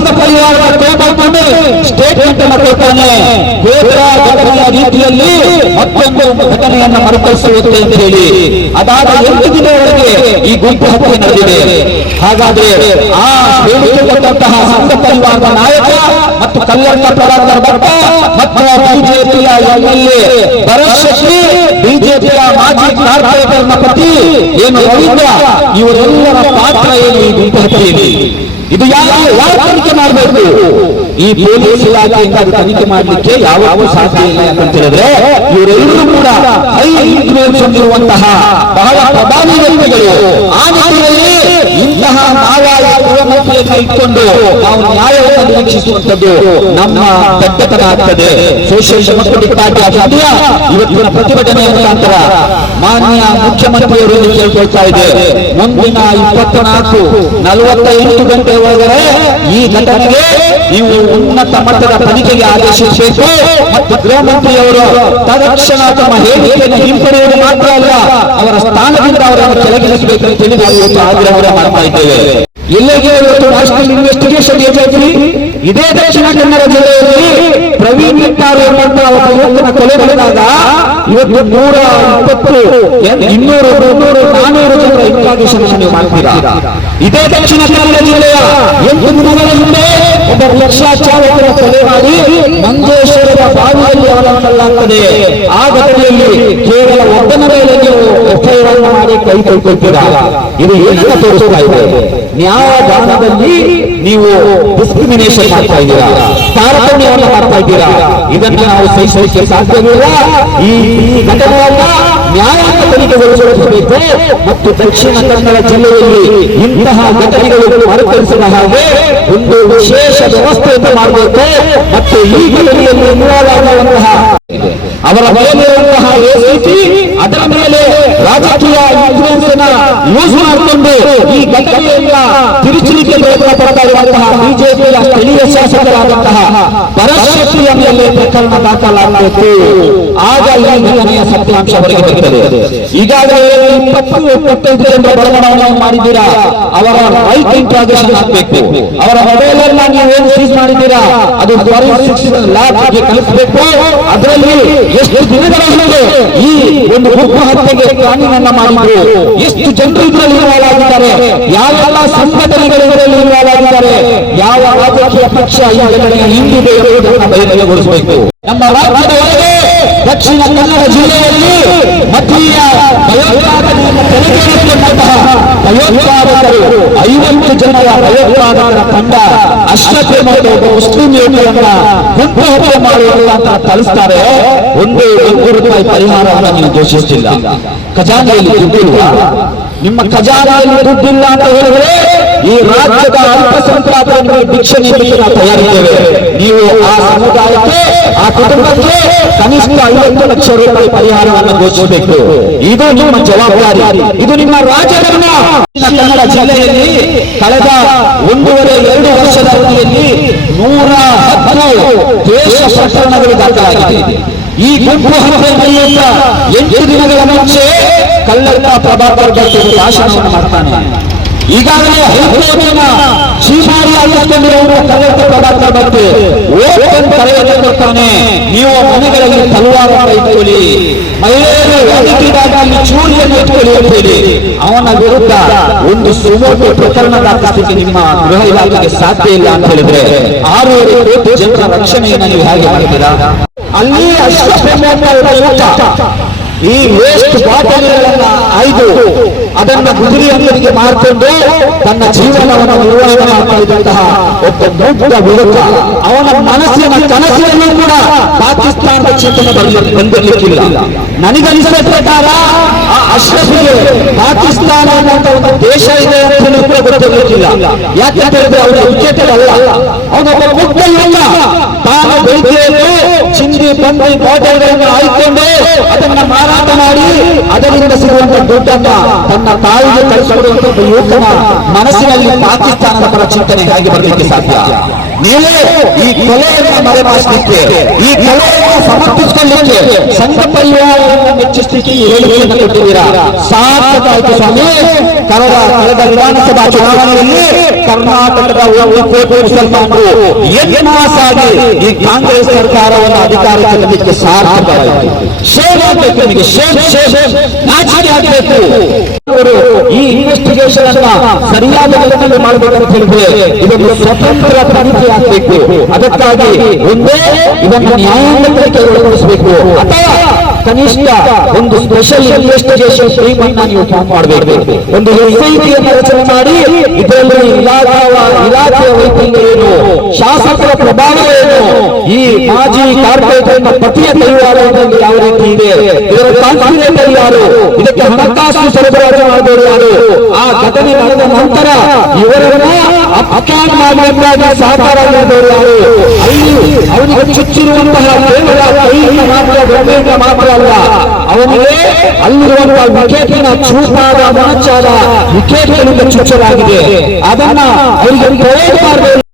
ಸಂಘ ಪರಿವಾರದ ಕೋಪವನ್ನು ಸ್ಟೇಟ್ಮೆಂಟ್ ಅನ್ನು ಕೊಡ್ತಾನೆ. ಗೋತ್ರ ಘಟನೆಯ ರೀತಿಯಲ್ಲಿ ಮತ್ತೊಂದು ಘಟನೆಯನ್ನು ಮರುಕಳಿಸುತ್ತೆ ಅಂತ ಹೇಳಿ ಅದಾದ 8 ದಿನದವರೆಗೆ ಈ ಗುಂಪು ಹತ್ಯೆ ನಡೆದಿದೆ. ಹಾಗಾದ್ರೆ ಆ ಹೇಳಿಕೊಂಡಂತಹ ಸಂಘ ಪರಿವಾರದ ನಾಯಕ ಮತ್ತು ಕಲ್ಲಡ್ಕ ಪ್ರಭಾಕರ್ ಭಟ್ಟ ಮತ್ತು ಬಿಜೆಪಿಯ ಎಂಎಲ್ಎ ಭರತ್ ಶೆಟ್ಟಿ, ಬಿಜೆಪಿಯ ಮಾಜಿ ಕಾರ್ಪೊರೇಟರ್ನ ಪತಿ ಏನು ರವೀಂದ್ರ, ಇವರೆಲ್ಲರ ಪಾತ್ರ ಏನು ಈ ಗುಂಪು ಹತ್ಯೆಯಲ್ಲಿ? ಇದು ಯಾವ ತನಿಖೆ ಮಾಡಬೇಕು? ಈ ಪೊಲೀಸ್ ಇಲಾಖೆಯಿಂದ ಅದು ತನಿಖೆ ಮಾಡಲಿಕ್ಕೆ ಯಾವಾಗೂ ಸಾಧ್ಯ ಇಲ್ಲ ಯಾಕಂತ ಹೇಳಿದ್ರೆ ಇವರೆಲ್ಲರೂ ಕೂಡ ಹೈ ಇನ್ಫ್ಲೂಯೆನ್ಸ್ ಹೊಂದಿರುವಂತಹ ಬಹಳ ಪ್ರಭಾವಿ ವ್ಯಕ್ತಿಗಳು. ಆ ನಿಟ್ಟಿನಲ್ಲಿ ಇಂತಹ ನ್ಯಾಯ ಗೃಹಮಂತ್ರಿಯನ್ನು ಇಟ್ಕೊಂಡು ನಾವು ನ್ಯಾಯವನ್ನು ನಿರೀಕ್ಷಿಸುವಂತದ್ದು ನಮ್ಮ ದಡ್ಡತನ ಆಗ್ತದೆ. Social democratic party of India ಇವತ್ತಿನ ಪ್ರತಿಭಟನೆಯ ಮುಖಾಂತರ ಮಾನ್ಯ ಮುಖ್ಯಮಂತ್ರಿಯವರಲ್ಲಿ ಕೇಳ್ಕೊಳ್ತಾ ಇದೆ, ಮುಂದಿನ 24-48 ಗಂಟೆ ಒಳಗಡೆ ಈ ಘಟನೆಗೆ ನೀವು ಉನ್ನತ ಮಟ್ಟದ ತನಿಖೆಗೆ ಆದೇಶಿಸಬೇಕು ಮತ್ತು ಗೃಹ ಮಂತ್ರಿಯವರು ತಕ್ಷಣ ತಮ್ಮ ಹೇಳಿಕೆಯನ್ನು ಹಿಂಪಡೆಯುವುದು ಮಾತ್ರ ಅಲ್ಲ, ಅವರ ಸ್ಥಾನದಿಂದ ಅವರನ್ನು ಕೆಳಗಿಳಿಸಬೇಕಂತ ಹೇಳಿ ನಾವು ಇವತ್ತು ಆಗ್ರಹ ಮಾಡ್ತಾ ಇದ್ದೇವೆ. ಇಲ್ಲಿಗೆ ಇವತ್ತು ನ್ಯಾಷನಲ್ ಇನ್ವೆಸ್ಟಿಗೇಷನ್ ಏಜೆನ್ಸಿ ಇದೇ ದಕ್ಷಿಣ ಕನ್ನಡ ಜಿಲ್ಲೆಯಲ್ಲಿ ಪ್ರವೀಣ್ ಕಿಟ್ಟಾರು ಎಂಬಂತಹ ಯುವಕನ ಕೊಲೆ ನಡೆದಾಗ ಇವತ್ತು 120, 200, 300, 400 ಜನರ ಇಂಟ್ರಾಗೇಷನ್ ನೀವು ಮಾಡ್ತೀರಾ. ಇದೇ ದಕ್ಷಿಣ ಕನ್ನಡ ಜಿಲ್ಲೆಯ 8 ದಿನಗಳ ಹಿಂದೆ ಒಬ್ಬ ರಿಕ್ಷಾ ಚಾಲಕರ ಕೊಲೆ ಮಾಡಿ ಮಂಜೇಶ್ವರದ ಬಾವಿಯಲ್ಲಿ ಅವಲಂಬಲಾಗ್ತದೆ. ಆ ಘಟನೆಯಲ್ಲಿ ಕೇವಲ ಒಬ್ಬನ ಮೇಲೆ ನೀವು ಎಫ್ಐಆರ್ ಅನ್ನು ಮಾಡಿ ಕೈ ಕೈಕೊಳ್ತೀರಾ. ಇದು ಏನನ್ನ ತೋರಿಸ್ತಾ ಇದೆ? ನ್ಯಾಯದಾನದಲ್ಲಿ ನೀವು ಡಿಸ್ಕ್ರಿಮಿನೇಷನ್ ಮಾಡ್ತಾ ಇದ್ದೀರಾ, ತಾರತಮ್ಯವನ್ನು ಮಾಡ್ತಾ ಇದ್ದೀರಾ. ಇದನ್ನು ನಾವು ಸಹಿಸಲಿಕ್ಕೆ ಸಾಧ್ಯವಿಲ್ಲ. ಈ ಘಟನೆಯನ್ನ ನ್ಯಾಯಾಂಗ ತನಿಖೆಗೊಳಿಸಬೇಕು ಮತ್ತು ದಕ್ಷಿಣ ಕನ್ನಡ ಜಿಲ್ಲೆಯಲ್ಲಿ ಇಂತಹ ಘಟನೆಗಳು ಮರುಕಳಿಸಿದ ಹಾಗೆ ಒಂದು ವಿಶೇಷ ವ್ಯವಸ್ಥೆಯನ್ನು ಮಾಡಬೇಕು ಮತ್ತು ಈ ಘಟನೆಯಲ್ಲಿ ಇನ್ವಾಲ್ವ್ ಆಗುವಂತಹ ಅವರ ಮೇಲಿರುವಂತಹ ಎಸಿಪಿ ಅದರ ಮೇಲೆ ರಾಜಕೀಯ ಇನ್ಫ್ಲೂಯೆನ್ಸ್ ಯೂಸ್ ಮಾಡಿಕೊಂಡು ಈ ಘಟನೆಯನ್ನ ತಿರುಚಲಿಕ್ಕೆ ಪ್ರಯತ್ನ ಪಡ್ತಾ ಇರುವಂತಹ ಬಿಜೆಪಿಯ ಸ್ಥಳೀಯ ಶಾಸಕರಾದಂತಹ ಭರತ್ ಶೆಟ್ಟಿಯ ಮೇಲೆ ಪ್ರಕರಣ ದಾಖಲಾಗಬೇಕು. ಆಗ ಈ ಘಟನೆಯ ಸತ್ಯಾಂಶ ಹೊರಗೆ ಬರುತ್ತದೆ. ಈಗಾಗಲೇ 25 ಜನರ ಬಡವಣವನ್ನು ಮಾಡಿದ್ದೀರಾ, ಅವರ ರೈಟ್ ಇಂಟ್ರಾಗೇಷನ್ ಆಗಬೇಕು. ಅವರ ಮೊಬೈಲ್ ಅನ್ನ ನೀವೇನು ಸೀಸ್ ಮಾಡಿದ್ದೀರಾ ಅದು ಲ್ಯಾಬ್ಗೆ ಕಳಿಸಬೇಕು. ಅದರಲ್ಲಿ ಎಷ್ಟು ದಿನಗಳ ಹಿಂದೆ ಈ ಒಂದು ಗುಂಪು ಹತ್ಯೆಗೆ ಕಾನೂನನ್ನ ಮಾಡಿದ್ರು, ಎಷ್ಟು ಜನರು ಇದರಲ್ಲಿ ಇನ್ವಾಲ್ವ್ ಆಗಿದ್ದಾರೆ, ಯಾವೆಲ್ಲ ಸಂಘಟನೆಗಳು ಇದರಲ್ಲಿ ಇನ್ವಾಲ್ವ್ ಆಗಿದ್ದಾರೆ, ಯಾವ ರಾಜಕೀಯ ಪಕ್ಷ ಈ ಘಟನೆಯ ಹಿಂದಿದೆ ಎಂಬುದನ್ನು ಬಹಿರಂಗಗೊಳಿಸಬೇಕು. ನಮ್ಮ ರಾಜ್ಯದ ಒಳಗೆ ದಕ್ಷಿಣ ಕನ್ನಡ ಜಿಲ್ಲೆಯಲ್ಲಿ ಮತೀಯ ಭಯೋತ್ಪಾದನೆಯನ್ನು ತೆರೆದಿರುವಂತಹ ಭಯೋತ್ಪಾದಕರು 50 ಜನರ ಭಯೋತ್ಪಾದಕರ ತಂಡ ಅಶ್ರಫ್ ಮತ್ತು ಒಬ್ಬ ಮುಸ್ಲಿಂ ಯುವಕರನ್ನ ಗುಂಪು ಹತ್ಯೆ ಮಾಡುವಂತ ಕಳಿಸ್ತಾರೆ. 1 ರೂಪಾಯಿ ಪರಿಹಾರವನ್ನು ನೀವು ಘೋಷಿಸುತ್ತಿಲ್ಲ. ಖಜಾನೆಯಲ್ಲಿ ದುಡ್ಡಿಲ್ಲ. ನಿಮ್ಮ ಖಜಾನೆಯಲ್ಲಿ ದುಡ್ಡಿಲ್ಲ ಅಂತ ಹೇಳಿದ್ರೆ ಈ ರಾಜ್ಯದ ಅಲ್ಪಸಂಖ್ಯಾತರಿಗೆ ಭಿಕ್ಷೆ ನೀಡಲಿಕ್ಕೆ ನಾವು ತಯಾರಿದ್ದೇವೆ. ನೀವು ಆ ಸಮುದಾಯಕ್ಕೆ, ಆ ಕುಟುಂಬಕ್ಕೆ ಕನಿಷ್ಠ 50 ಲಕ್ಷ ರೂಪಾಯಿ ಪರಿಹಾರವನ್ನು ಘೋಷಿಸಬೇಕು. ಇದು ನಿಮ್ಮ ಜವಾಬ್ದಾರಿ, ಇದು ನಿಮ್ಮ ರಾಜಧರ್ಮ. ಕನ್ನಡ ಜಿಲ್ಲೆಯಲ್ಲಿ ಕಳೆದ 1.5-2 ವರ್ಷದ ಅವಧಿಯಲ್ಲಿ 110 ದೇಶ ಪ್ರಕರಣಗಳು ದಾಖಲಾಗಿದೆ. ಈ ಗುಂಪು ಹತ್ಯೆ ನಡೆಯುತ್ತ 8 ದಿನಗಳ ಮುಂಚೆ ಕಲ್ಲಡ್ಕ ಪ್ರಭಾಕರ್ ಭಟ್ ಭಾಷಣವನ್ನು ಮಾಡ್ತಾನೆ. ಈಗಾಗಲೇ ಹೈಕೋರ್ಟಿನ ಶ್ರೀಮಾರಿ ಆಗಿಕೊಂಡಿರುವ ಕಲ್ಲಡ್ಕ ಪ್ರಭಾಕರ್ ಭಟ್ ಓಪನ್ ಕರೆಯನ್ನು ಕೊಡ್ತಾನೆ. ನೀವು ಮನೆಗಳಲ್ಲಿ ತಲವಾರನ್ನು ಇಟ್ಕೊಳ್ಳಿ, ಮಹಿಳೆಯರು ಒಳಗಿಡಾಗಿ ಚೂರಿಯನ್ನು ಇಟ್ಕೊಳ್ಳಿ ಅಂತ ಹೇಳಿ ಅವನ ವಿರುದ್ಧ ಒಂದು ಸುಮೋಟೋ ಪ್ರಕರಣ ದಾಖಲಿಸಲಿಕ್ಕೆ ನಿಮ್ಮ ಗೃಹ ಇಲಾಖೆಗೆ ಸಾಧ್ಯ ಇಲ್ಲ ಅಂತ ಹೇಳಿದ್ರೆ 6 ಕೋಟಿ ಜನರ ರಕ್ಷಣೆಯನ್ನು ನೀವು ಹೇಗೆ ಮಾಡ್ತೀರಾ? ಅಲ್ಲಿ ಅಶ್ರಫ್ ಈ ವೇಸ್ಟ್ ಬಾಟಲಿಗಳನ್ನ ಆಯ್ದು ಅದನ್ನ ಗುಜರಿ ಅಂಗಡಿಗೆ ಮಾರ್ಕೊಂಡು ತನ್ನ ಜೀವನವನ್ನು ನಿರ್ವಹಣೆ ಮಾಡ್ತಾ ಇದ್ದಂತಹ ಒಬ್ಬ ದೊಡ್ಡ ಯುವಕ, ಅವನ ಮನಸ್ಸಿನ ಕನಸಿನಲ್ಲೂ ಕೂಡ ಪಾಕಿಸ್ತಾನದ ಚಿಂತನೆ ಬಂದಿರಲಿಕ್ಕಿಲ್ಲ. ನನಗನಿಸಿದ ಪ್ರಕಾರ ಆ ಅಶ್ರಫ್ಗೆ ಪಾಕಿಸ್ತಾನ ಅನ್ನುವಂತ ಒಂದು ದೇಶ ಇದೆ ಅಂತ ಕೂಡ ಗೊತ್ತಿರಲಿಕ್ಕಿಲ್ಲ. ಯಾಕಂತ ಹೇಳಿದ್ರೆ ಅವನ ಎಜುಕೇಟೆಡ್ ಅಲ್ಲ, ಅವನೊಬ್ಬ ಮುಗ್ಧ ಯುವಕ. ತಾನು ಬೆಳಿಗ್ಗೆಯನ್ನು ಚಿಂದಿ ಬಂದಿ ಬಾಟಲ್ಗಳನ್ನು ಆಯ್ಕೊಂಡು ಅದನ್ನ ಮಾರಾಟ ಮಾಡಿ ಅದರಿಂದ ಸಿಗುವಂತ ದುಡ್ಡನ್ನ ತನ್ನ ತಾಯಿಗೆ ಕಳಿಸಿಕೊಡುವಂತ ಯುವಕನ ಮನಸ್ಸಿನಲ್ಲಿ ಪಾಕಿಸ್ತಾನದ ಪರ ಚಿಂತನೆ ಹೇಗೆ ಬರಲಿಕ್ಕೆ ಸಾಧ್ಯ? ನೀವು ಈ ಕೊಲೆಯನ್ನು ಮರೆಮಾಚಲಿಕ್ಕೆ, ಈ ಕೊಲೆಯನ್ನು ಸಮರ್ಥಿಸಿಕೊಳ್ಳಲಿಕ್ಕೆ, ಸಂಘ ಪರಿವಾರವನ್ನು ಮೆಚ್ಚಿಸಲಿಕ್ಕೆ ಈ ಹೇಳಿಕೆಯನ್ನು ಕೊಟ್ಟಿದ್ದೀರಾ. ಸಾರ್ಥಕವಾಯಿತು ಸ್ವಾಮಿ. ಕಳೆದ ವಿಧಾನಸಭಾ ಚುನಾವಣೆಯಲ್ಲಿ ಕರ್ನಾಟಕದ 1 ಕೋಟಿ ಮುಸಲ್ಮಾನರು ಯಜ್ಞಾಸಾಗಿ ಈ ಕಾಂಗ್ರೆಸ್ ಸರ್ಕಾರವನ್ನು ಅಧಿಕಾರಕ್ಕೆ ತರಲಿಕ್ಕೆ ಸಾರ್ಥಕವಾಯಿತು. ಶೇಮ್ ಆಗಬೇಕು ನಿಮಗೆ, ನಾಚಿಕೆ ಆಗಬೇಕು. ಈ ಇನ್ವೆಸ್ಟಿಗೇಷನ್ ಅನ್ನ ಸರಿಯಾದ ರೀತಿಯಲ್ಲಿ ಮಾಡಬೇಕಂತ ಹೇಳಿದ್ರೆ ಇದೊಂದು ಸ್ವತಂತ್ರ ತನಿಖೆ ಆಗಬೇಕು. ಅದಕ್ಕಾಗಿ ಒಂದೇ ಇದನ್ನು ನ್ಯಾಯಾಂಗಕ್ಕೆ ಒಳಪಡಿಸಬೇಕು, ಅಥವಾ ಕನಿಷ್ಠ ಒಂದು ಸ್ಪೆಷಲ್ ಇನ್ವೆಸ್ಟಿಗೇಷನ್ ಟೀಮ್ ಅನ್ನ ನೀವು ಫಾರ್ಮ್ ಮಾಡಬೇಕು. ಒಂದು ಎಸ್ಐಟಿಯನ್ನು ರಚನೆ ಮಾಡಿ ಇದರಲ್ಲಿ ಇಲಾಖೆಯ ವೈಫಲ್ಯ ಏನು, ಶಾಸಕರ ಪ್ರಭಾವ ಏನು, ಈ ಮಾಜಿ ಕಾರ್ಪೊರೇಟರ್ ಪತಿಯ ಕೈವಾಡದಲ್ಲಿ ಯಾವ ರೀತಿ ಇದೆ, ಇದರ ಕಾನ್ಫಿಡೆಂಟ್ ಯಾರು, ಇದಕ್ಕೆ ಹಣಕಾಸು ಸರಬರಾಜು ಮಾಡಿದವರು ಯಾರು, ಆ ಘಟನೆ ನಡೆದ ನಂತರ ಇವರನ್ನ ಅಪಚಾರ ಮಾಡುವುದಾಗಿ ಸಹಕಾರ ಮಾಡಿದವರು ಯಾರು, ಅಲ್ಲಿ ಅವನಿಗೆ ಚುಚ್ಚಿರುವಂತಹ ಕೇವಲ ಕೈಯಿಂದ ಮಾತ್ರ ಗರ್ಭೆಯಿಂದ ಮಾತ್ರ ಅಲ್ಲ, ಅವನಿಗೆ ಅಲ್ಲಿರುವಂತಹ ವಿಕೆಟಿನ ಚೂಪಾದ ಮನಚಾರ ವಿಕೆಟ್ಗಳಿಂದ ಚುಚ್ಚಲಾಗಿದೆ. ಅದನ್ನ ಅವರಿಗೆ ಪ್ರಯೋಗ ಮಾಡಬೇಕು.